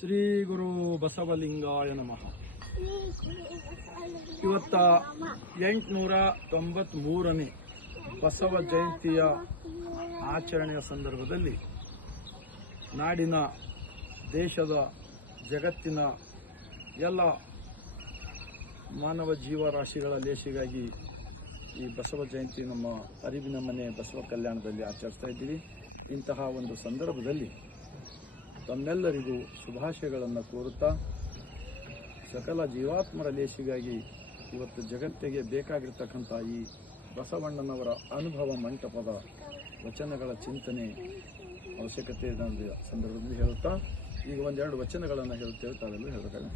ಶ್ರೀ ಗುರು ಬಸವಲಿಂಗಾಯ ನಮಃ. ಇವತ್ತ 893ನೇ ಬಸವ ಜಯಂತಿಯ ಆಚರಣೆಯ ಸಂದರ್ಭದಲ್ಲಿ ನಾಡಿನ ದೇಶದ ಜಗತ್ತಿನ ಎಲ್ಲ ಮಾನವ ಜೀವರಾಶಿಗಳ ಲೇಸಿಗಾಗಿ ಈ ಬಸವ ಜಯಂತಿ ನಮ್ಮ ಅರಿವಿನ ಮನೆ ಬಸವ ಕಲ್ಯಾಣದಲ್ಲಿ ಆಚರಿಸ್ತಾ ಇದ್ದೀವಿ. ಇಂತಹ ಒಂದು ಸಂದರ್ಭದಲ್ಲಿ ತಮ್ಮೆಲ್ಲರಿಗೂ ಶುಭಾಶಯಗಳನ್ನು ಕೋರುತ್ತಾ ಸಕಲ ಜೀವಾತ್ಮರ ಲೇಸಿಗಾಗಿ ಇವತ್ತು ಜಗತ್ತಿಗೆ ಬೇಕಾಗಿರ್ತಕ್ಕಂಥ ಈ ಬಸವಣ್ಣನವರ ಅನುಭವ ಮಂಟಪದ ವಚನಗಳ ಚಿಂತನೆ ಅವಶ್ಯಕತೆ ಇದೆ ಸಂದರ್ಭದಲ್ಲಿ ಹೇಳುತ್ತಾ ಈಗ ಒಂದೆರಡು ವಚನಗಳನ್ನು ಹೇಳುತ್ತೇವೆ, ತಾವೆಲ್ಲ ಹೇಳಬೇಕಾದ್ರೆ.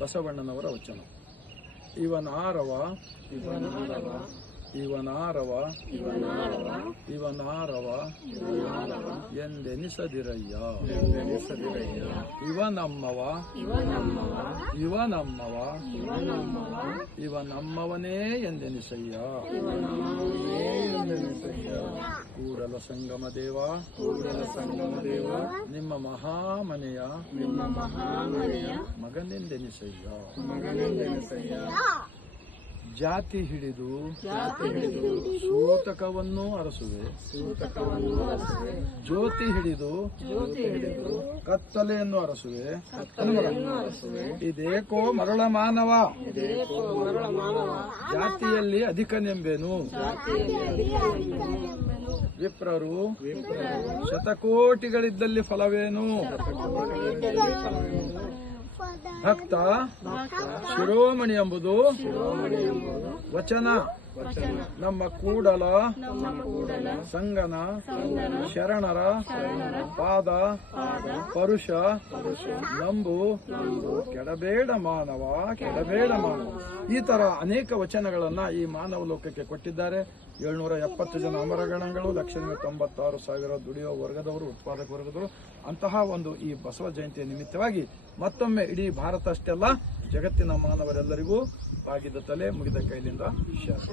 ಬಸವಣ್ಣನವರ ವಚನ. ಇವನಾರವ ಎಂದೆನಿಸದಿರಯ್ಯ, ಇವನಮ್ಮವನೇ ಎಂದೆನಿಸಯ್ಯ. ಕೂಡಲ ಸಂಗಮ ದೇವ ನಿಮ್ಮ ಮಹಾಮನೆಯ ಮಗನೆಂದೆನಿಸಯ್ಯ. ಜಾತಿ ಹಿಡಿದು ಸೂತಕವನ್ನು ಅರಸುವೆ, ಜ್ಯೋತಿ ಹಿಡಿದು ಕತ್ತಲೆಯನ್ನು ಅರಸುವೆ. ಇದೇಕೋ ಮರಳ ಮಾನವ, ಜಾತಿಯಲ್ಲಿ ಅಧಿಕನೆಂಬೆನು. ವಿಪ್ರರು ಶತಕೋಟಿಗಳಿದ್ದಲ್ಲಿ ಫಲವೇನು. ಭಕ್ತ ಶಿರೋಮಣಿ ಎಂಬುದು ವಚನ. ನಮ್ಮ ಕೂಡಲ ಸಂಗನ ಶರಣರ ಪಾದ ಪರುಷ ನಂಬು. ಕೆಡಬೇಡ ಮಾನವ, ಕೆಡಬೇಡ ಮಾನವ. ಈ ತರ ಅನೇಕ ವಚನಗಳನ್ನ ಈ ಮಾನವ ಲೋಕಕ್ಕೆ ಕೊಟ್ಟಿದ್ದಾರೆ. 770 ಜನ ಅಮರಗಣಗಳು, 1,96,000 ದುಡಿಯುವ ವರ್ಗದವರು, ಉತ್ಪಾದಕ ವರ್ಗದವರು. ಅಂತಹ ಒಂದು ಈ ಬಸವ ಜಯಂತಿಯ ನಿಮಿತ್ತವಾಗಿ ಮತ್ತೊಮ್ಮೆ ಇಡೀ ಭಾರತ ಅಷ್ಟೇ ಅಲ್ಲ, ಜಗತ್ತಿನ ಮಾನವರೆಲ್ಲರಿಗೂ ಬಾಗಿದ ತಲೆ, ಮುಗಿದ ಕೈಲಿಂದ ಶರಣ.